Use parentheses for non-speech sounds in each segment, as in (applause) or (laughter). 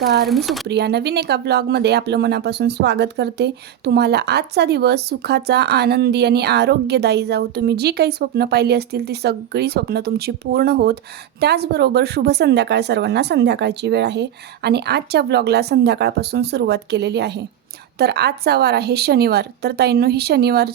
नमस्कार मी सुप्रिया. नवीन एका ब्लॉगमध्ये आपलं मनापासून स्वागत करते. तुम्हाला आजचा दिवस सुखाचा आनंदी आणि आरोग्यदायी जाऊ तुम्ही जी काही स्वप्न पाहिली असतील ती सगळी स्वप्न तुमची पूर्ण होत. त्याचबरोबर शुभ संध्याकाळ सर्वांना संध्याकाळची वेळ आहे. आणि आजच्या ब्लॉगला संध्याकाळपासून सुरुवात केलेली आहे. तर आजचा वार आहे शनिवार. तर ताईंनो ही शनिवार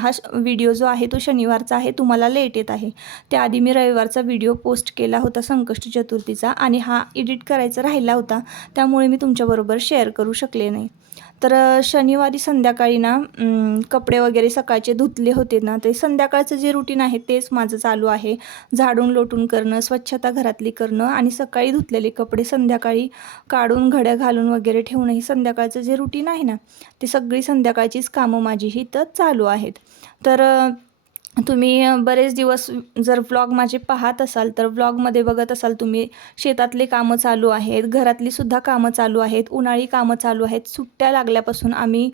हा श- व्हिडिओ जो आहे तो शनिवारचा आहे. तुम्हाला लेट येत आहे. त्याआधी मी रविवारचा व्हिडिओ पोस्ट केला होता संकष्ट चतुर्थीचा आणि हा एडिट करायचा राहिला होता. त्यामुळे मी तुमच्याबरोबर शेअर करू शकले नाही. तर शनिवारी संध्याकाळी ना कपडे वगैरे सकाळचे धुतले होते ना ते संध्याकाळचं जे रुटीन आहे तेच माझं चालू आहे. झाडून लोटून करणं स्वच्छता घरातली करणं आणि सकाळी धुतलेले कपडे संध्याकाळी काढून घड्या घालून वगैरे ठेवणं ही संध्याकाळचं जे रुटीन आहे ना ते सगळी संध्याकाळचीच कामं माझी ही तर चालू आहेत. तर तुम्ही बरेच दिवस जर व्लॉग माझे पाहत असाल तर व्लॉगमध्ये बघत असाल तुम्ही शेतातले कामं चालू आहेत घरातली सुद्धा कामं चालू आहेत उन्हाळी कामं चालू आहेत. सुट्ट्या लागल्यापासून आम्ही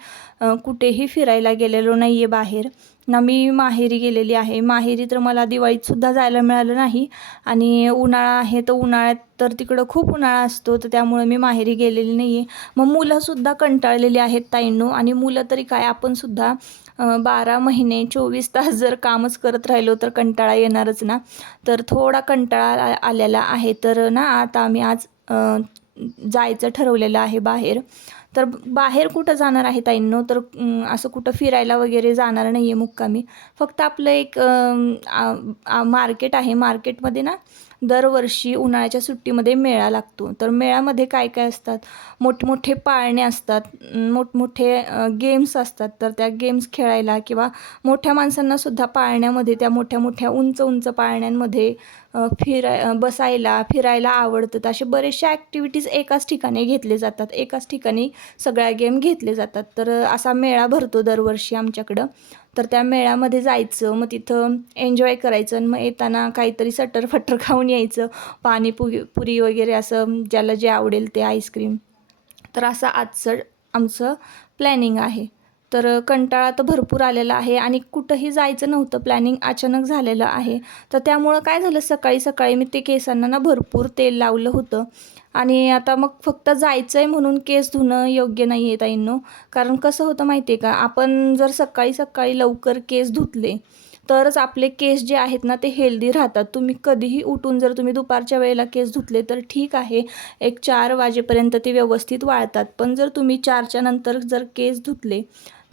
कुठेही फिरायला गेलेलो नाही आहे बाहेर. ना मी माहेरी गेलेली आहे. माहेरी तर मला दिवाळीतसुद्धा जायला मिळालं नाही. आणि उन्हाळा आहे तर उन्हाळ्यात तर तिकडं खूप उन्हाळा असतो तर त्यामुळे मी माहेरी गेलेली नाही आहे मग मुलंसुद्धा कंटाळलेली आहेत ताईंनो. आणि मुलं तरी काय आपणसुद्धा बारा महिने चोवीस तास जर कामच करत राहिलो तर कंटाळा येणारच ना. तर थोडा कंटाळा आलेला आहे. तर ना आता आम्ही आज जायचं ठरवलेलं आहे बाहेर. तर बाहेर कुठं जाणार आहे ताईंनो? तर असं कुठं फिरायला वगैरे जाणार नाही आहे मुक्कामी. फक्त आपलं एक आ- आ- मार्केट आहे. मार्केटमध्ये ना दरवर्षी उन्हाळ्याच्या सुट्टीमध्ये मेळा लागतो. तर मेळ्यामध्ये काय काय असतात? मोठमोठे पाळणे असतात मोठमोठे गेम्स असतात. तर त्या गेम्स खेळायला किंवा मोठ्या माणसांनासुद्धा पाळण्यामध्ये त्या मोठ्या मोठ्या उंच उंच पाळण्यांमध्ये फिराय बसायला फिरायला आवडतात. असे बरेचशा ॲक्टिव्हिटीज एकाच ठिकाणी घेतले जातात. एकाच ठिकाणी सगळ्या गेम घेतले जातात. तर असा मेळा भरतो दरवर्षी आमच्याकडं. तर त्या मेळ्यामध्ये जायचं मग तिथं एन्जॉय करायचं आणि मग येताना काहीतरी सटर फटर (laughs) खाऊन यायचं. पाणीपुरी पुरी वगैरे असं ज्याला जे आवडेल ते आईस्क्रीम तर असं आजचं आमचं प्लॅनिंग आहे. तर कंटाळा तर भरपूर आलेला आहे आणि कुठंही जायचं नव्हतं प्लॅनिंग अचानक झालेलं आहे. तर त्यामुळं काय झालं सकाळी सकाळी मी ते केसांना ना भरपूर तेल लावलं होतं. आणि आता मग फक्त जायचं आहे म्हणून केस धुणं योग्य नाही आहे ताईंनो. कारण कसं होतं माहिती आहे का आपण जर सकाळी सकाळी लवकर केस धुतले तरच आपले केस जे आहेत ना ते हेल्दी राहतात. तुम्ही कधीही उठून जर तुम्ही दुपारच्या वेळेला केस धुतले तर ठीक आहे. एक चार वाजेपर्यंत ते व्यवस्थित वाळतात. पण जर तुम्ही चारच्या नंतर जर केस धुतले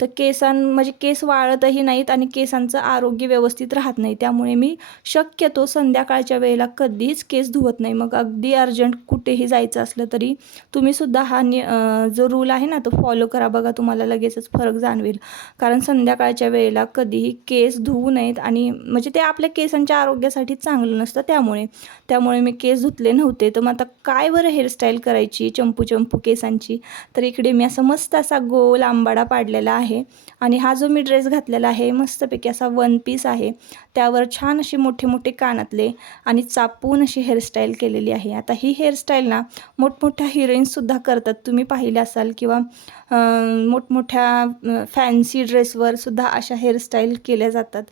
तर केसां म्हणजे केस वाळतही नाहीत आणि केसांचं आरोग्य व्यवस्थित राहत नाही. त्यामुळे मी शक्यतो संध्याकाळच्या वेळेला कधीच केस धुवत नाही. मग अगदी अर्जंट कुठेही जायचं असलं तरी तुम्हीसुद्धा हा नि जो रूल आहे ना तो फॉलो करा. बघा तुम्हाला लगेचच फरक जाणवेल. कारण संध्याकाळच्या वेळेला कधीही केस धुवू नयेत आणि म्हणजे ते आपल्या केसांच्या आरोग्यासाठी चांगलं नसतं त्यामुळे. त्यामुळे मी केस धुतले नव्हते. तर मग आता काय बरं हेअरस्टाईल करायची? चंपू चंपू केसांची? तर इकडे मी असा मस्त असा गोल आंबाडा पाडलेला आहे. आणि हा जो मी ड्रेस घातलेला आहे मस्तपैकी असा वन पीस आहे. त्यावर छान असे मोठे मोठे कानातले आणि चापून अशी हेअरस्टाईल केलेली आहे. आता ही हेअरस्टाईल ना मोठमोठ्या हिरोईन्ससुद्धा करतात. तुम्ही पाहिले असाल किंवा मोठमोठ्या फॅन्सी ड्रेसवर सुद्धा अशा हेअरस्टाईल केल्या जातात.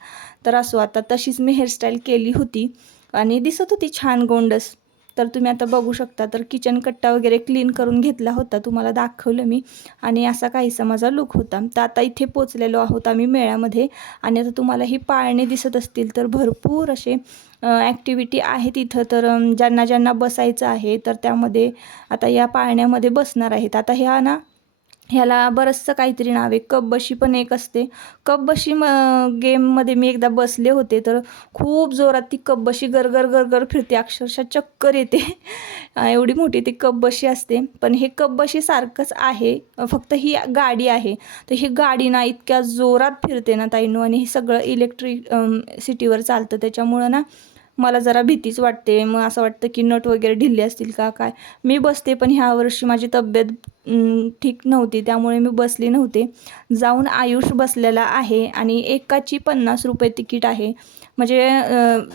तर असो आता तशीच मी हेअरस्टाईल केली होती. आणि दिसत होती छान गोंडस. तर तुम्ही आता बघू शकता. तर किचन कट्टा वगैरे क्लीन करून घेतला होता. तुम्हाला दाखवलं मी. आणि असा काहीसा माझा लुक होता. तर आता इथे पोचलेलो आहोत आम्ही मेळ्यामध्ये. आणि आता तुम्हाला ही पाळणे दिसत असतील तर भरपूर असे ॲक्टिव्हिटी आहेत इथं. तर ज्यांना ज्यांना बसायचं आहे तर त्यामध्ये आता या पाळण्यामध्ये बसणार आहेत. आता ह्या ना ह्याला बरंचसं काहीतरी नाव आहे. कपबशी पण एक असते. कपबशी म गेममध्ये मी एकदा बसले होते तर खूप जोरात ती कपबशी गरगर गरगर फिरते. अक्षरशः चक्कर येते. (laughs) एवढी मोठी ती कपबशी असते. पण हे कपबशी सारखंच आहे. फक्त ही गाडी आहे. तर ही गाडी ना इतक्या जोरात फिरते ना ताईनू. आणि हे सगळं इलेक्ट्रिक सिटीवर चालतं. त्याच्यामुळं ना मला जरा भीतीच वाटते. मग असं वाटतं की नट वगैरे ढिल्ले असतील का काय? मी बसते पण ह्या वर्षी माझी तब्येत ठीक नव्हती. त्यामुळे मी बसली नव्हते. जाऊन आयुष बसलेला आहे आणि एकाची पन्नास रुपये तिकीट आहे. म्हणजे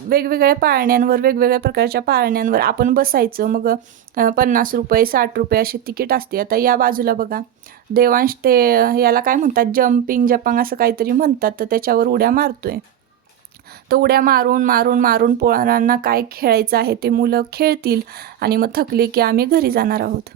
वेगवेगळ्या पाळण्यांवर वेगवेगळ्या प्रकारच्या पाळण्यांवर आपण बसायचं. मग पन्नास रुपये साठ रुपये असे तिकीट असते. आता या बाजूला बघा. देवांश ते याला काय म्हणतात? जम्पिंग जपांग असं काहीतरी म्हणतात. तर त्याच्यावर उड्या मारतोय. तर उड्या मारून मारून मारून पोरांना काय खेळायचं आहे ते मुलं खेळतील आणि मग थकले की आम्ही घरी जाणार आहोत.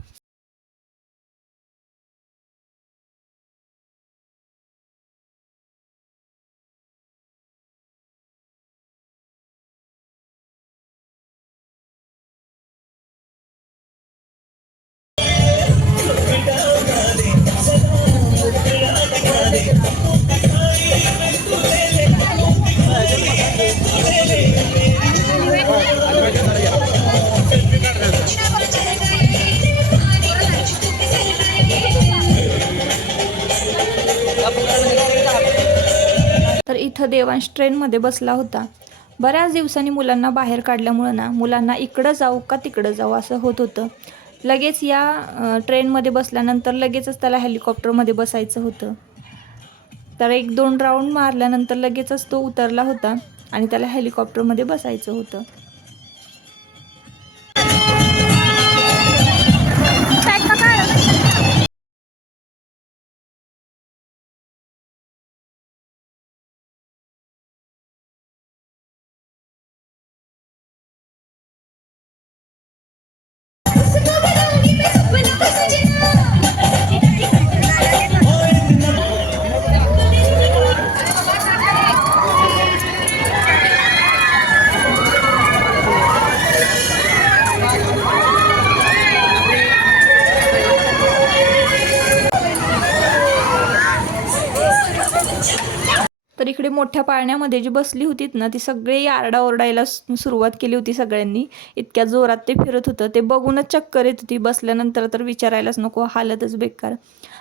इथं देवांश ट्रेनमध्ये बसला होता. बऱ्याच दिवसांनी मुलांना बाहेर काढल्यामुळं ना मुलांना इकडं जाऊ का तिकडं जाऊ असं होत होतं. लगेच या ट्रेनमध्ये बसल्यानंतर लगेचच त्याला हेलिकॉप्टरमध्ये बसायचं होतं. तर एक दोन राऊंड मारल्यानंतर लगेचच तो उतरला होता आणि त्याला हेलिकॉप्टरमध्ये बसायचं होतं. मोठ्या पाळण्यामध्ये जी बसली होतीत ना ती सगळी आरडाओरडायला सुरुवात केली होती सगळ्यांनी. इतक्या जोरात ते फिरत होतं. ते बघूनच चक्कर येत होती. बसल्यानंतर तर विचारायलाच नको हालतच बेकार.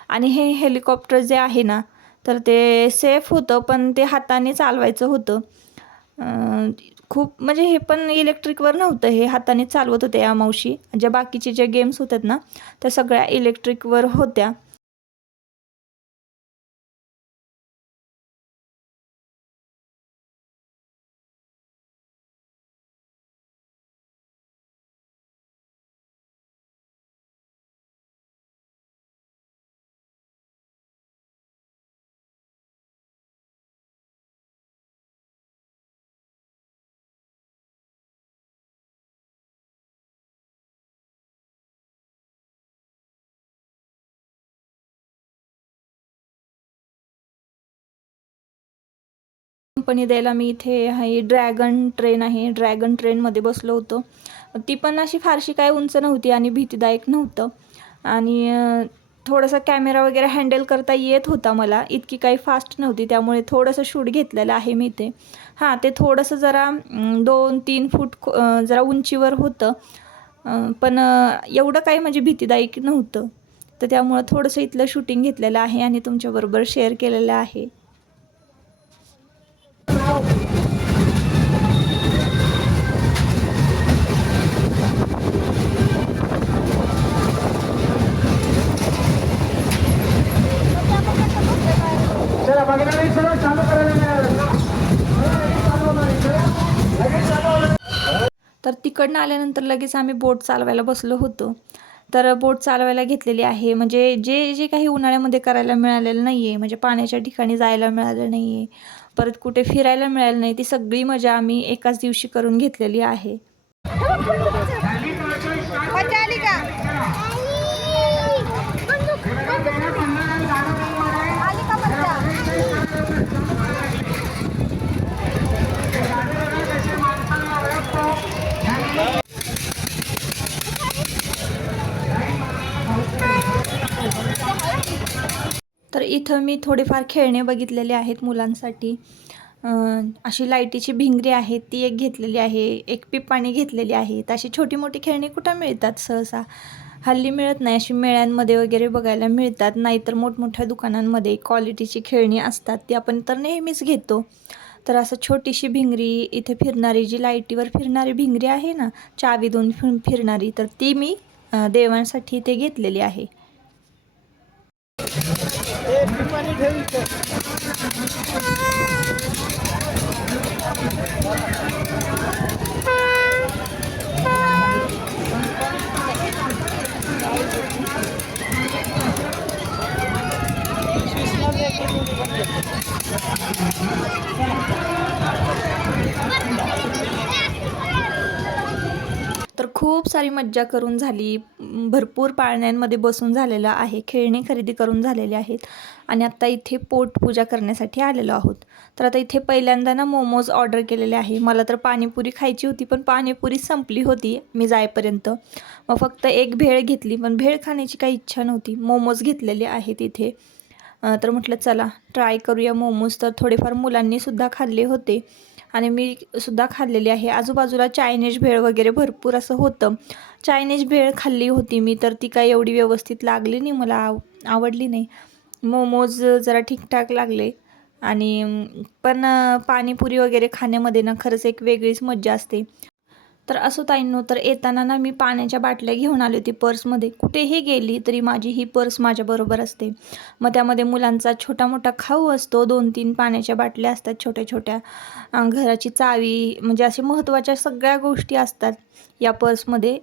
आणि हे हेलिकॉप्टर जे आहे ना तर ते सेफ होतं पण ते हाताने चालवायचं होतं. खूप म्हणजे हे पण इलेक्ट्रिकवर नव्हतं. हे हाताने चालवत होते या मावशी. ज्या बाकीचे ज्या गेम्स होतात ना त्या सगळ्या इलेक्ट्रिकवर होत्या. कंपनी द्यायला मी इथे आहे. ड्रॅगन ट्रेन आहे. ड्रॅगन ट्रेनमध्ये बसलो होतो. ती पण अशी फारशी काय उंच नव्हती आणि भीतीदायक नव्हतं. आणि थोडासा कॅमेरा वगैरे हँडल करता येत होता मला. इतकी काही फास्ट नव्हती. त्यामुळे थोडंसं शूट घेतलेलं आहे मी ते हां ते थोडंसं जरा दोन तीन फूट जरा उंचीवर होतं. पण एवढं काही म्हणजे भीतीदायक नव्हतं. तर त्यामुळं थोडंसं इथलं शूटिंग घेतलेलं आहे आणि तुमच्याबरोबर शेअर केलेलं आहे चला बघणारी सर्व चालू करायला तर तिकडनं आल्यानंतर लगेच आम्ही बोट चालवायला बसलो होतो. तर बोट चालवायला घेतलेली आहे. म्हणजे जे जे काही उन्हाळ्यामध्ये करायला मिळालेलं नाही आहे म्हणजे पाण्याच्या ठिकाणी जायला मिळालं नाही आहे परत कुठे फिरायला मिळालं नाही ती सगळी मजा आम्ही एकाच दिवशी करून घेतलेली आहे मजा आली का आली का मजा तर इथं मी थोडेफार खेळणे बघितलेले आहेत मुलांसाठी. अशी लाईटीची भिंगरी आहे ती एक घेतलेली आहे एक पिपाणी घेतलेली आहे. तर अशी छोटी मोठी खेळणी कुठं मिळतात सहसा? हल्ली मिळत नाही अशी मेळ्यांमध्ये वगैरे बघायला मिळतात. नाहीतर मोठमोठ्या दुकानांमध्ये क्वालिटीची खेळणी असतात ती आपण तर नेहमीच घेतो. तर असं छोटीशी भिंगरी इथे फिरणारी जी लाईटीवर फिरणारी भिंगरी आहे ना चावी दोन फिर फिरणारी तर ती मी देवांसाठी ते घेतलेली आहे. तर खूप सारी मज्जा करून झाली. भरपूर पाळण्यांमध्ये बसून झालेलं आहे. खेळणी खरेदी करून झालेले आहेत आणि आत्ता इथे पोटपूजा करण्यासाठी आलेलो आहोत. तर आता इथे पहिल्यांदा ना मोमोज ऑर्डर केलेले आहे. मला तर पाणीपुरी खायची होती पण पाणीपुरी संपली होती मी जायपर्यंत मग फक्त एक भेळ घेतली पण भेळ खाण्याची काही इच्छा नव्हती. मोमोज घेतलेले आहेत इथे. तर म्हटलं चला ट्राय करूया मोमोज. तर थोडेफार मुलांनीसुद्धा खाल्ले होते. आणि मी सुद्धा खाल्लेली आहे. आजूबाजूला चायनीज भेळ वगैरे भरपूर असं होतं. चायनीज भेळ खाल्ली होती मी तर ती काय एवढी व्यवस्थित लागली नाही मला आव आवडली नाही. मोमोज जरा ठीकठाक लागले. आणि पण पाणीपुरी वगैरे खाण्यामध्ये ना खरंच एक वेगळीच मज्जा असते. तर असो ताईंनो तर येताना ना मी पाण्याच्या बाटल्या घेऊन आली होती पर्समध्ये. कुठेही गेली तरी माझी ही पर्स माझ्याबरोबर असते. मग त्यामध्ये मुलांचा छोटा मोठा खाऊ असतो. दोन तीन पाण्याच्या बाटल्या असतात छोट्या छोट्या. घराची चावी म्हणजे असे महत्त्वाच्या सगळ्या गोष्टी असतात या पर्समध्ये.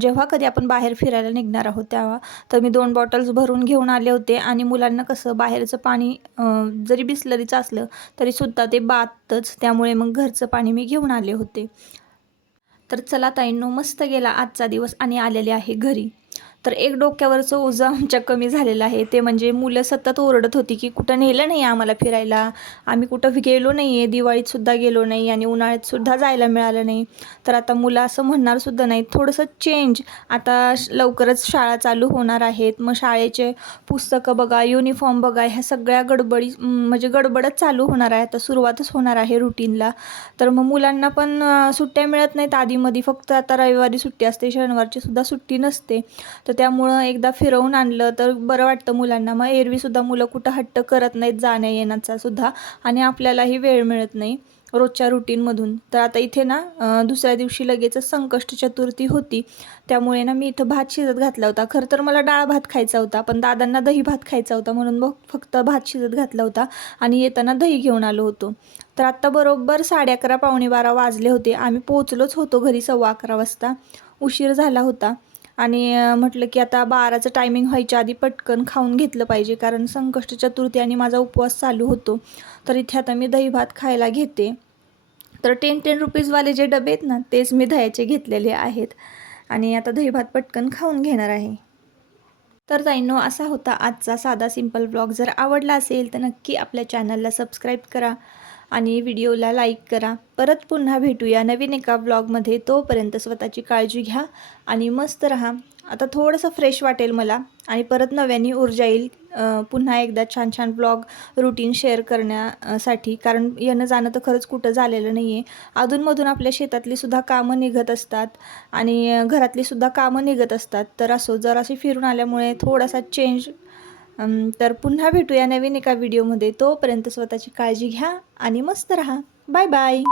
जेव्हा कधी आपण बाहेर फिरायला निघणार आहोत तेव्हा तर मी दोन बॉटल्स भरून घेऊन आले होते आणि मुलांना कसं बाहेरचं पाणी जरी बिसलरीचं असलं तरीसुद्धा ते बातच. त्यामुळे मग घरचं पाणी मी घेऊन आले होते. तर चला ताईंनो मस्त गेला आजचा दिवस आणि आलेले आहे घरी. तर एक डोक्यावरचं ओझं आमच्या कमी झालेलं आहे ते म्हणजे मुलं सतत ओरडत होती की कुठं नेलं नाही आम्हाला फिरायला. आम्ही कुठं गेलो नाही आहे दिवाळीतसुद्धा गेलो नाही आणि उन्हाळ्यातसुद्धा जायला मिळालं नाही. तर आता मुलं असं म्हणणारसुद्धा नाही थोडंसं चेंज आता लवकरच शाळा चालू होणार आहेत. मग शाळेचे पुस्तकं बघा युनिफॉर्म बघा ह्या सगळ्या गडबडी म्हणजे गडबडच चालू होणार आहे. आता सुरुवातच होणार आहे रुटीनला तर मग मुलांना पण सुट्ट्या मिळत नाहीत. आधीमध्ये फक्त आता रविवारी सुट्टी असते शनिवारची सुद्धा सुट्टी नसते. तर त्यामुळं एकदा फिरवून आणलं तर बरं वाटतं मुलांना. मग एरवीसुद्धा मुलं कुठं हट्ट करत नाहीत जाण्या येण्याचा सुद्धा आणि आपल्यालाही वेळ मिळत नाही रोजच्या रुटीनमधून. तर आता इथे ना दुसऱ्या दिवशी लगेचच संकष्ट चतुर्थी होती. त्यामुळे ना मी इथं भात शिजत घातला होता. खरं तर मला डाळ भात खायचा होता पण दादांना दही भात खायचा होता म्हणून मग फक्त भात शिजत घातला होता आणि येताना दही घेऊन आलो होतो. तर आत्ता बरोबर साडे अकरा पावणे बारा वाजले होते. आम्ही पोचलोच होतो घरी सव्वा अकरा वाजता. उशीर झाला होता. आणि म्हटलं की आता बाराचं टायमिंग व्हायच्या आधी पटकन खाऊन घेतलं पाहिजे. कारण संकष्ट चतुर्थी आणि माझा उपवास चालू होतो. तर इथे आता मी दही भात खायला घेते. तर टेन टेन रुपीजवाले जे डबे आहेत ना तेच मी दह्याचे घेतलेले आहेत. आणि आता दही भात पटकन खाऊन घेणार आहे. तर ताईनो असा होता आजचा साधा सिंपल ब्लॉग जर आवडला असेल तर नक्की आपल्या चॅनलला सबस्क्राईब करा. आणि व्हिडिओला लाईक करा. परत पुन्हा भेटूया नवीन एका ब्लॉगमध्ये. तोपर्यंत स्वतःची काळजी घ्या आणि मस्त रहा. आता थोडंसं फ्रेश वाटेल मला आणि परत नव्याने ऊर्जा येईल. पुन्हा एकदा छान छान ब्लॉग रुटीन शेअर करण्यासाठी. कारण येणं जाणं तर खरंच कुठं झालेलं नाही आहे अधूनमधून आपल्या शेतातली सुद्धा कामं निघत असतात आणि घरातलीसुद्धा घरातली सुद्धा कामं निघत असतात. तर असो जराशी फिरून आल्यामुळे थोडासा चेंज तर पुन्हा भेटूया नवीन एका व्हिडिओमध्ये. तोपर्यंत स्वतःची काळजी घ्या आणि मस्त राहा. Bye bye.